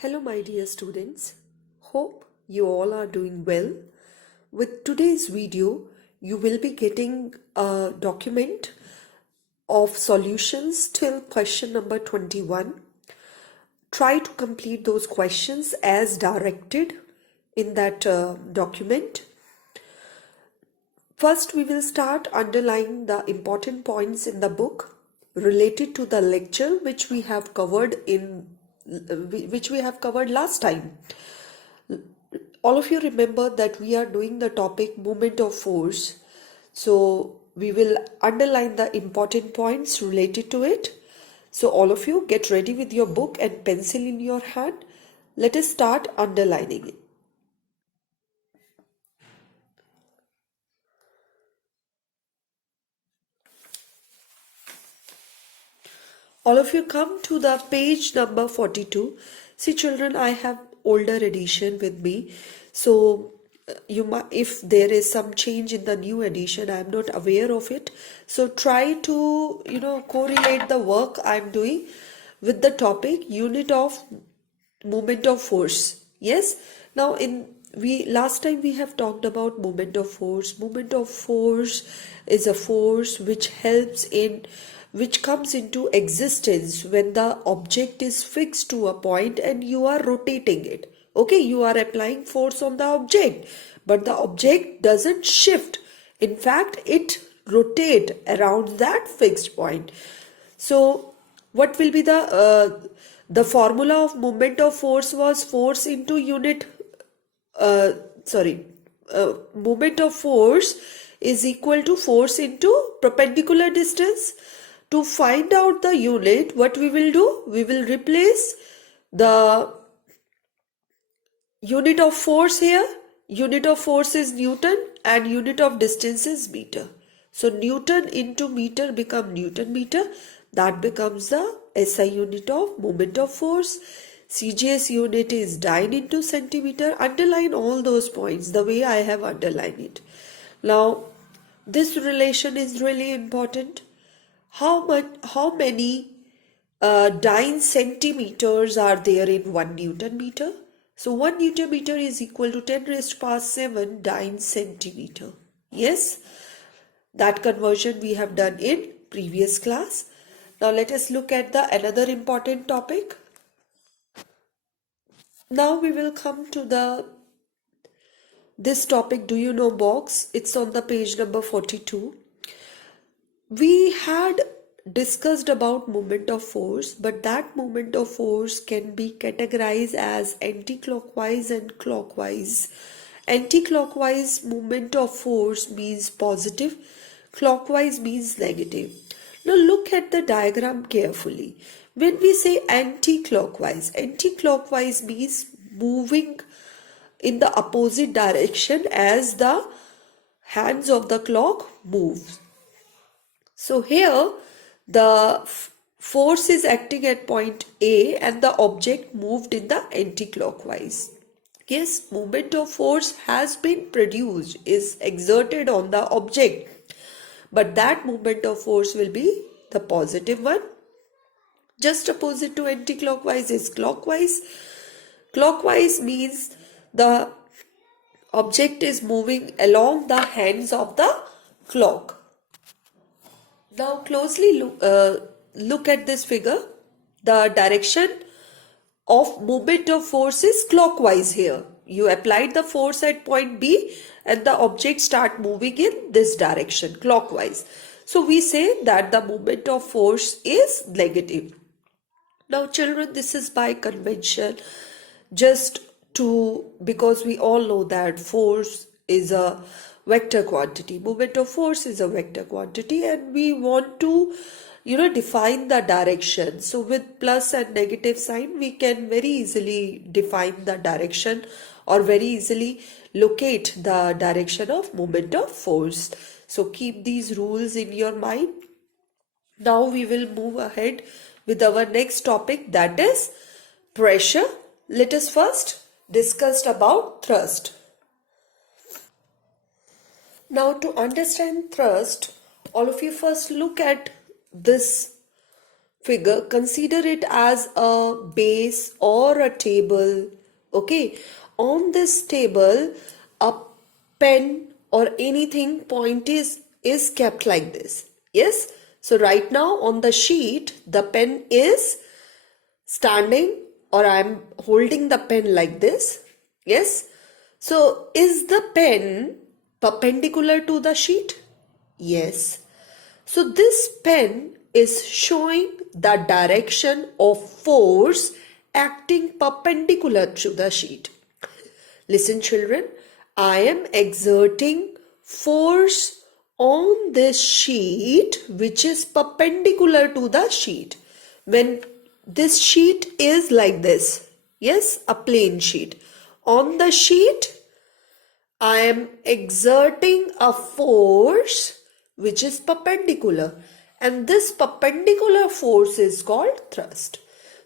Hello, my dear students. Hope you all are doing well. With today's video, you will be getting a document of solutions till question number 21. Try to complete those questions as directed in that document. First, we will start underlining the important points in the book related to the lecture which we have covered last time. All of you remember that we are doing the topic moment of force. So we will underline the important points related to it. So all of you get ready with your book and pencil in your hand. Let us start underlining it. All of you come to the page number 42. See children, I have older edition with me. So if there is some change in the new edition, I am not aware of it. So try to, correlate the work I am doing with the topic unit of moment of force. Yes. Now last time we have talked about moment of force. Moment of force is a force which comes into existence when the object is fixed to a point and you are rotating it. Okay, you are applying force on the object, but the object doesn't shift. In fact, it rotates around that fixed point. So what will be the formula of moment of force was force into moment of force is equal to force into perpendicular distance. To find out the unit, what we will do? We will replace the unit of force here. Unit of force is Newton and unit of distance is meter. So Newton into meter become Newton meter. That becomes the SI unit of moment of force. CGS unit is dyne into centimeter. Underline all those points the way I have underlined it. Now, this relation is really important. How many dyne centimeters are there in 1 Newton meter? So 1 Newton meter is equal to 10 raised to power 7 dyne centimeter. Yes, that conversion we have done in previous class. Now let us look at another important topic. Now we will come to this topic, do you know box? It's on the page number 42. We had discussed about moment of force, but that moment of force can be categorized as anti-clockwise and clockwise. Anti-clockwise moment of force means positive, clockwise means negative. Now look at the diagram carefully. When we say anti-clockwise means moving in the opposite direction as the hands of the clock moves. So here the force is acting at point A and the object moved in the anti-clockwise. Yes, moment of force has been produced, is exerted on the object, but that moment of force will be the positive one. Just opposite to anti-clockwise is clockwise. Clockwise means the object is moving along the hands of the clock. Now closely look at this figure. The direction of movement of force is clockwise here. You applied the force at point B and the object start moving in this direction, clockwise. So we say that the movement of force is negative. Now children, this is by convention, because we all know that force is a vector quantity. Moment of force is a vector quantity and we want to define the direction. So with plus and negative sign we can very easily define the direction or very easily locate the direction of moment of force. So keep these rules in your mind. Now we will move ahead with our next topic, that is pressure. Let us first discuss about thrust. Now to understand thrust, all of you first look at this figure, consider it as a base or a table. Okay, on this table, a pen or anything point is kept like this. Yes, so right now on the sheet, the pen is standing, or I'm holding the pen like this. Yes, so is the pen perpendicular to the sheet? Yes. So this pen is showing the direction of force acting perpendicular to the sheet. Listen children, I am exerting force on this sheet which is perpendicular to the sheet. When this sheet is like this, yes, a plain sheet. On the sheet, I am exerting a force which is perpendicular, and this perpendicular force is called thrust.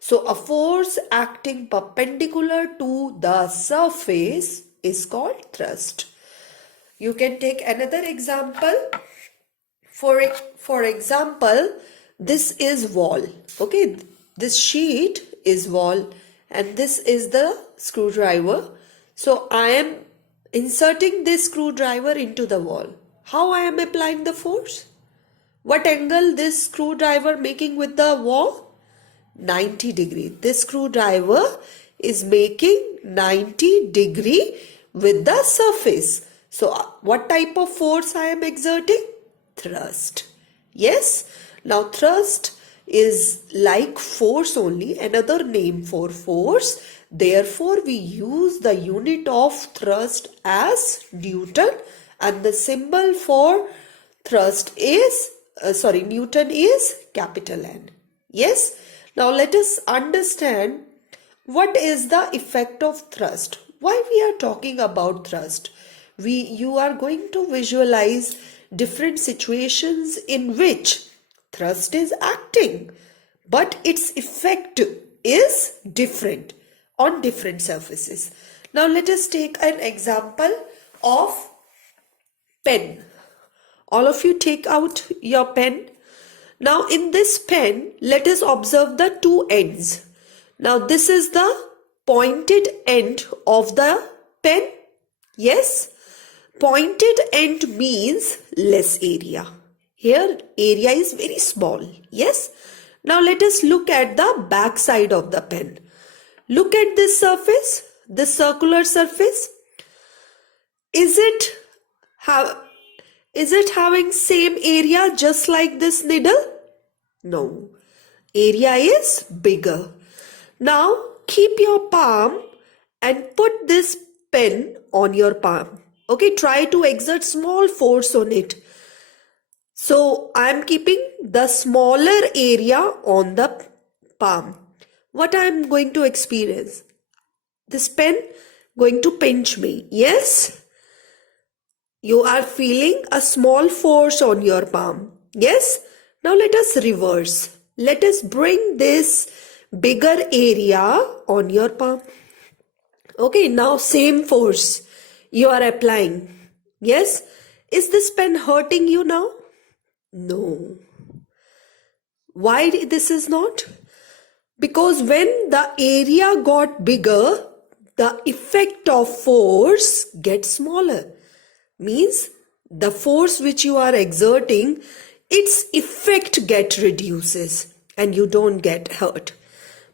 So a force acting perpendicular to the surface is called thrust. You can take another example. For example, this is wall. Okay, this sheet is wall and this is the screwdriver. So I am inserting this screwdriver into the wall. How I am applying the force? What angle this screwdriver making with the wall? 90 degree. This screwdriver is making 90 degree with the surface. So what type of force I am exerting? Thrust. Yes. Now thrust is like force only, another name for force. Therefore, we use the unit of thrust as Newton, and the symbol for thrust is, Newton is capital N. Yes. Now let us understand what is the effect of thrust. Why we are talking about thrust? You are going to visualize different situations in which thrust is acting, but its effect is different on different surfaces. Now let us take an example of pen. All of you take out your pen. Now in this pen, let us observe the two ends. Now this is the pointed end of the pen. Yes, pointed end means less area. Here area is very small. Yes. Now let us look at the back side of the pen. Look at this surface, this circular surface. Is it having same area just like this needle? No. Area is bigger. Now keep your palm and put this pen on your palm. Okay, try to exert small force on it. So I am keeping the smaller area on the palm. What I am going to experience? This pen going to pinch me. Yes? You are feeling a small force on your palm. Yes? Now let us reverse. Let us bring this bigger area on your palm. Okay, now same force you are applying. Yes? Is this pen hurting you now? No. Why this is not? Because when the area got bigger, the effect of force gets smaller. Means the force which you are exerting, its effect get reduces and you don't get hurt.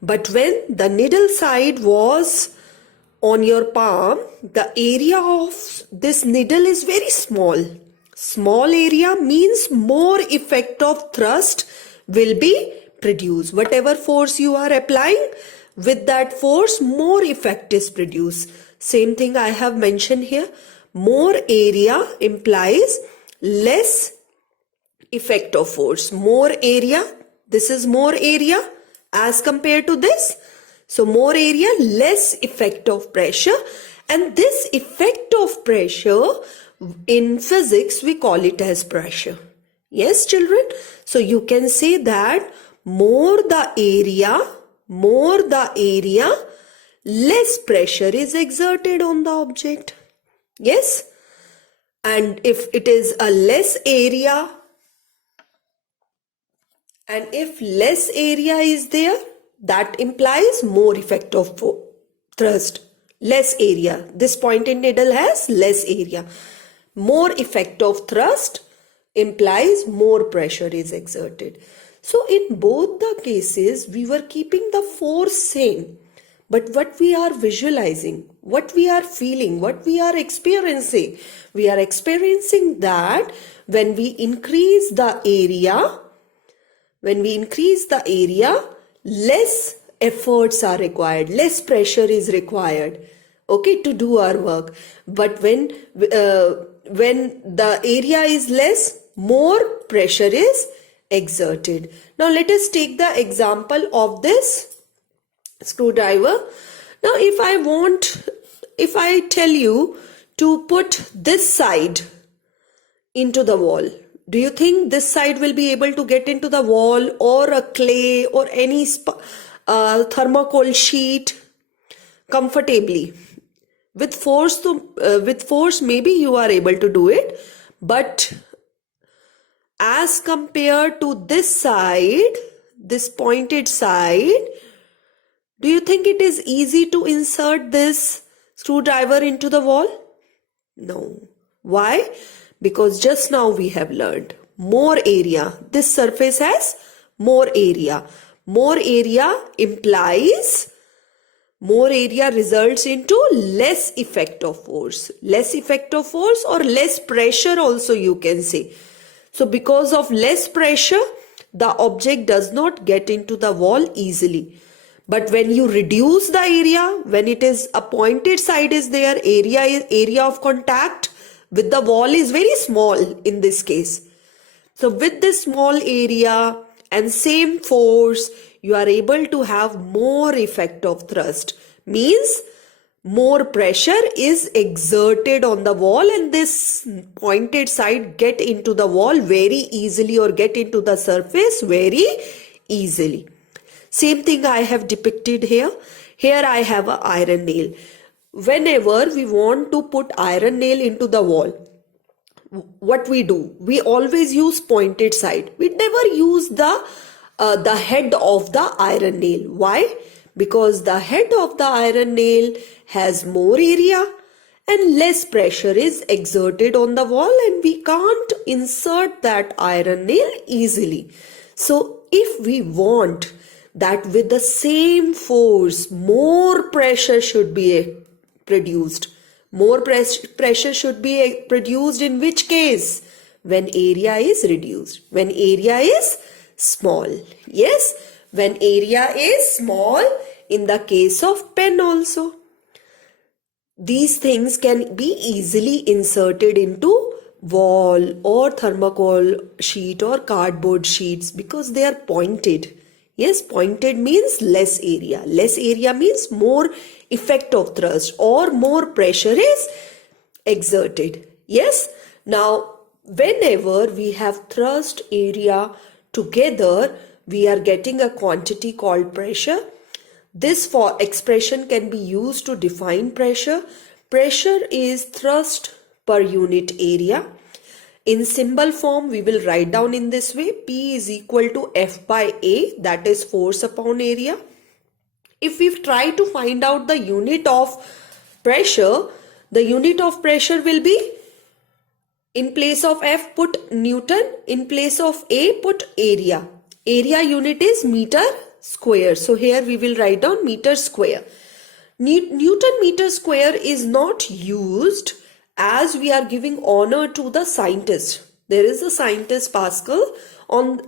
But when the needle side was on your palm, the area of this needle is very small. Small area means more effect of thrust will be produced. Whatever force you are applying, with that force more effect is produced. Same thing I have mentioned here. More area implies less effect of force. More area, this is more area as compared to this. So more area, less effect of pressure, and this effect of pressure in physics we call it as pressure. Yes children, so you can say that more the area, less pressure is exerted on the object. Yes, and if it is a less area, And if less area is there, that implies more effect of thrust. Less area. This pointed needle has less area. More effect of thrust implies more pressure is exerted. So in both the cases, we were keeping the force same. But what we are visualizing, what we are feeling, what we are experiencing that when we increase the area, less efforts are required, less pressure is required, okay, to do our work. But when the area is less, more pressure is exerted. Now let us take the example of this screwdriver. Now if I tell you to put this side into the wall, do you think this side will be able to get into the wall, or a clay, or any thermocol sheet comfortably? With force maybe you are able to do it, but as compared to this side, this pointed side, do you think it is easy to insert this screwdriver into the wall? No. Why? Because just now we have learned more area. This surface has more area. More area implies, more area results into less effect of force. Less effect of force, or less pressure also you can say. So because of less pressure, the object does not get into the wall easily. But when you reduce the area, when it is a pointed side is there, area of contact with the wall is very small in this case. So with this small area and same force, you are able to have more effect of thrust. Means more pressure is exerted on the wall, and this pointed side get into the wall very easily, or get into the surface very easily. Same thing I have depicted here. Here I have an iron nail. Whenever we want to put iron nail into the wall, what we do? We always use pointed side. We never use the head of the iron nail. Why? Because the head of the iron nail has more area and less pressure is exerted on the wall, and we can't insert that iron nail easily. So if we want that with the same force, more pressure should be produced. More pressure should be produced in which case? When area is reduced. When area is small. Yes, when area is small, in the case of pen also. These things can be easily inserted into wall or thermocol sheet or cardboard sheets because they are pointed. Yes, pointed means less area. Less area means more effect of thrust or more pressure is exerted. Yes. Now, whenever we have thrust area together, we are getting a quantity called pressure. This expression can be used to define pressure. Pressure is thrust per unit area. In symbol form, we will write down in this way: P is equal to F by A, that is force upon area. If we try to find out the unit of pressure, the unit of pressure will be, in place of F put Newton, in place of A put area. Area unit is meter square. So here we will write down meter square. Newton meter square is not used as we are giving honor to the scientist. There is a scientist Pascal. On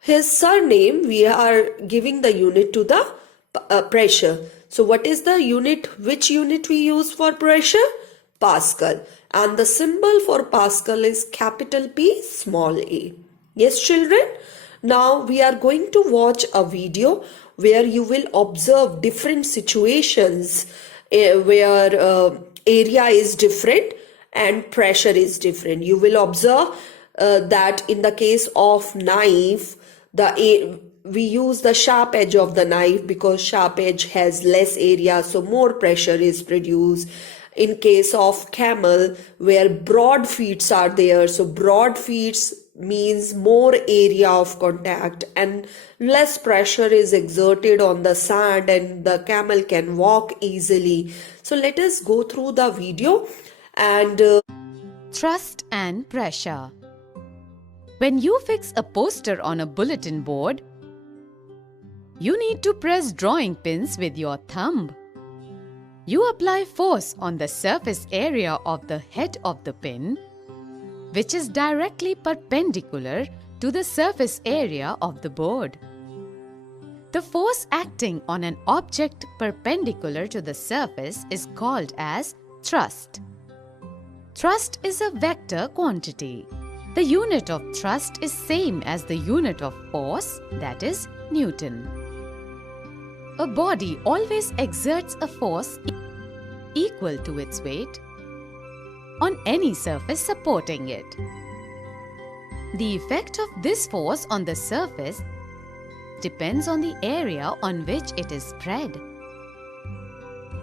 his surname, we are giving the unit to the pressure. So what is the unit? Which unit we use for pressure? Pascal. And the symbol for Pascal is capital P, small a. Yes, children? Now we are going to watch a video where you will observe different situations where area is different and pressure is different. You will observe that in the case of knife, we use the sharp edge of the knife because sharp edge has less area, so more pressure is produced. In case of camel, where broad feet are there, so broad feet means more area of contact and less pressure is exerted on the sand and the camel can walk easily. So let us go through the video and Thrust and pressure. When you fix a poster on a bulletin board, you need to press drawing pins with your thumb. You apply force on the surface area of the head of the pin, which is directly perpendicular to the surface area of the board. The force acting on an object perpendicular to the surface is called as thrust. Thrust is a vector quantity. The unit of thrust is same as the unit of force, that is Newton. A body always exerts a force equal to its weight on any surface supporting it. The effect of this force on the surface depends on the area on which it is spread.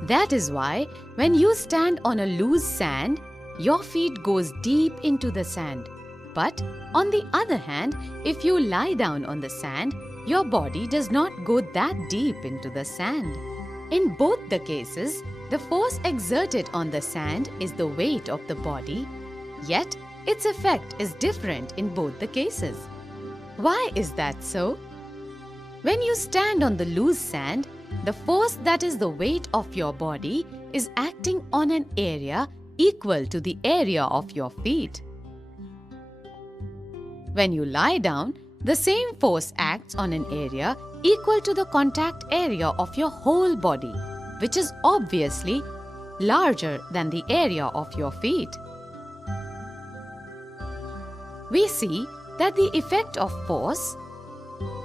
That is why when you stand on a loose sand, your feet goes deep into the sand. But on the other hand, if you lie down on the sand, your body does not go that deep into the sand. In both the cases, the force exerted on the sand is the weight of the body, yet its effect is different in both the cases. Why is that so? When you stand on the loose sand, the force that is the weight of your body is acting on an area equal to the area of your feet. When you lie down, the same force acts on an area equal to the contact area of your whole body, which is obviously larger than the area of your feet. We see that the effect of force,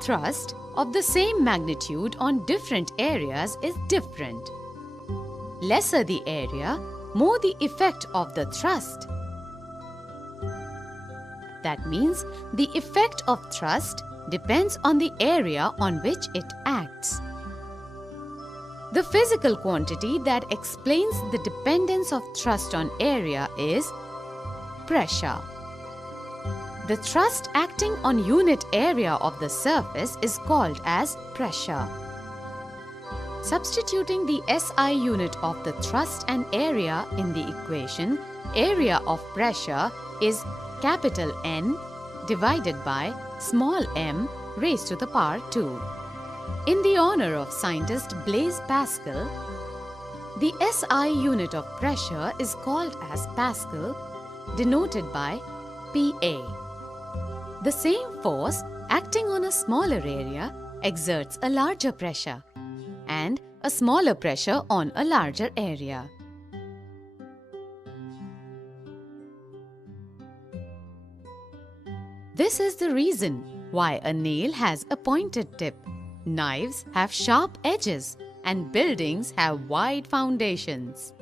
thrust, of the same magnitude on different areas is different. Lesser the area, more the effect of the thrust. That means the effect of thrust depends on the area on which it acts. The physical quantity that explains the dependence of thrust on area is pressure. The thrust acting on unit area of the surface is called as pressure. Substituting the SI unit of the thrust and area in the equation, area of pressure is capital N divided by small m raised to the power 2. In the honor of scientist Blaise Pascal, the SI unit of pressure is called as Pascal, denoted by PA. The same force acting on a smaller area exerts a larger pressure and a smaller pressure on a larger area. This is the reason why a nail has a pointed tip, knives have sharp edges, and buildings have wide foundations.